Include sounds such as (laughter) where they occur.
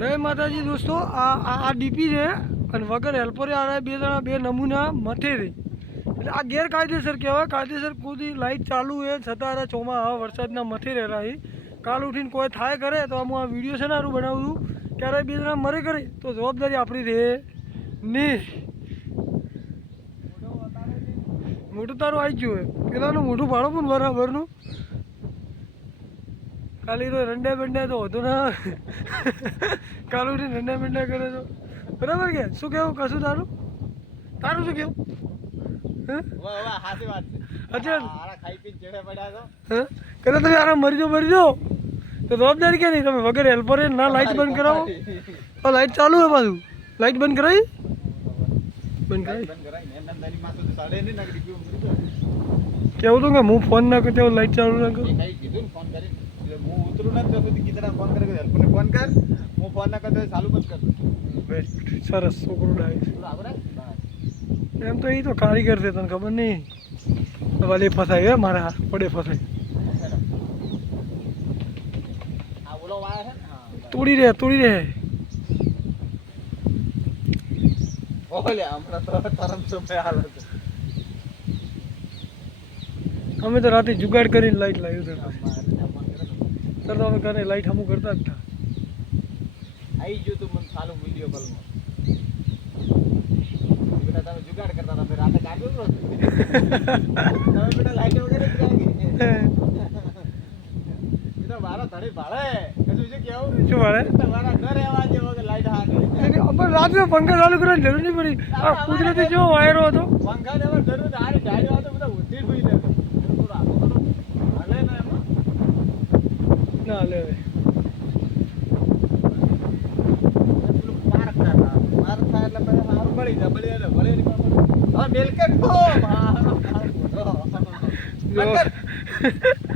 જય માતાજી દોસ્તો, આ આ ડીપી છે અને વગર હેલ્પરે આ બે જણા બે નમૂના મથે રહી એટલે આ ગેરકાયદેસર કહેવાય. કાયદેસર કોઈ લાઇટ ચાલુ છે છતાં આ ચોમા વરસાદના મથે રહેલા એ કાલ ઉઠીને કોઈ થાય કરે તો હું આ વીડિયો છે ને સારું બનાવું છું? ક્યારે બે જણા મરે કરે તો જવાબદારી આપણી રહે નહીં મોટું તારું આવી ગયું હોય. પેલાનું મોટું ભાડું પણ બરાબરનું ખાલી તો રંડા બંડા તો હતો ના કાલ ઉઠીને રંડા બંડા કરે તો. બરાબર કે? શું કેવું? કશું તારું? તારું શું કેવું? અચ્છા. તમે આરામ મરી જાઓ તો જવાબદારી કે નહીં તમે વગર હેલ્પરે ના લાઇટ બંધ કરાવો. (laughs) લાઇટ ચાલુ હે પાછું. લાઇટ બંધ કરાવી? બંધ. કેવું તું કે હું ફોન ના કરું તેવું લાઇટ ચાલુ ના કરું કઈ કીધું ને ફોન કરીને એટલે હું ઉતરું નથી ત્યાં સુધી કીધા ફોન કરે હેલ્પરને ફોન કર. હું ફોન ના કરતો ચાલુ બંધ કર. વેરી ગુડ સરસ છોકરું ડાય. એમ તો એ તો કારીગર છે તને ખબર નહીં વાલે ફસાય હે મારા પડે ફસાય. ને? તોડી રહે તોડી રહે ઓલે હમણાં તો તરમ સમય અમે તો રાતે જુગાડ કરીને લાઈટ લાવ્યું છે. તો અમે ઘરે લાઈટ હમું કરતા જ હતા. આવી ગયું તું મને સાલું વીડિયો કોલમાં બેટા તમે જુગાડ કરતા હતા રાતે કાઢ્યું ને તમે બેટા લાઈટ વગેરે બેટા મારા ધણી ભાળે. કશું છે કેવું શું વાળે તમારા ઘર એવા જે વગર લાઈટ હાકે પણ રાત્રે પંખા ચાલુ કરવાની જરૂર નહીં પડી. આ કુદરતી જેવો વાયરો હતો. પંખા ને જરૂર. આની ડાળીઓ હતો બધા ઉઠી સુઈ જતો. થોડું આગળ કરો. હાલે ને એમાં. ના લે હવે. પેલું પાર્ક ના થાય. પાર્ક થાય એટલે બળી જાય. બળી એટલે વળે મિલકત ખો. (laughs)